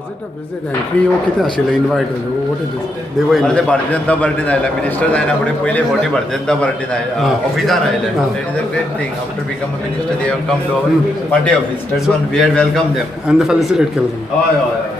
Was it a visit entry or किती आशिल्लें invite what it is they were अरे भारतीय जनता पार्टीन आयला मिनिस्टर जायना फुडें पयले फावटी भारतीय जनता पार्टीन ऑफिसान आयले that is a great thing after become a minister they have come to our party office that's one we had welcomed them and the felicitate केलं हय हय